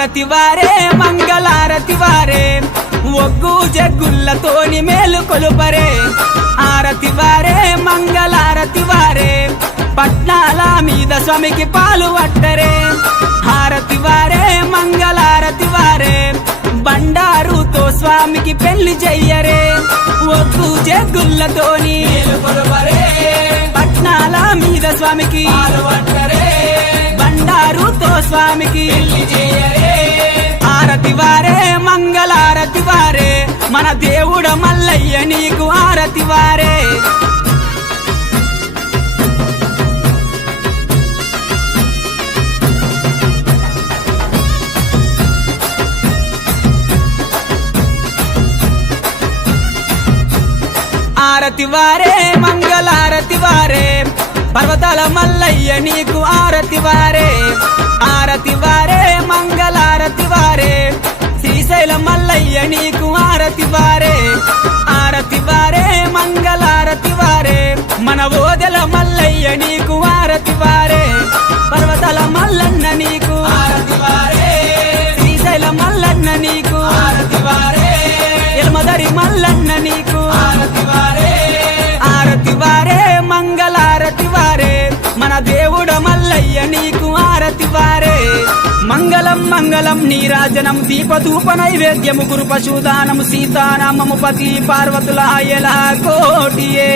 ఆరతి వారే మంగళారతి వారే ఒగ్గు జగ్గుల్లతోని మేలు కొలుపరే ఆరతి వారే మంగళారతి వారే పట్నాల మీద స్వామికి పాలు పట్టరే హారతి వారే మంగళారతి వారే బండారుతో స్వామికి పెళ్లి చెయ్యరే ఒగ్గు జగ్గుల్లతోని పట్నాల మీద స్వామికి బండారుతో స్వామికి ఆరతి వారే మంగళారతి వారే మన దేవుడ మల్లయ్య నీకు ఆరతి వారే ఆరతి వారే మంగళారతి వారే పర్వతాల మల్లయ్య నీకు ఆరతి వారే ఆరతి వారే మంగళారతి వారే శ్రీశైల మల్లయ్య నీకు ఆరతి వారే ఆరతి వారే మంగళారతి వారే మన ఓదెల మల్లయ్య నీకు ఆరతి వారే పర్వతాల మల్లన్న నీకు ఆరతి వారే శ్రీశైల మల్లన్న నీకు ఆరతి వారే ఎల్మదరి మల్లన్న నీకు ఆరతి వారే ఆరతి వారే మంగళారతి వారే మన దేవుడ మల్లయ్య నీకు ఆరతి వారే మంగళం మంగళం నీరాజనం దీపధూప నైవేద్యము గురు పశుదానము సీతానామము పతి పార్వతుల ఎలా కోటియే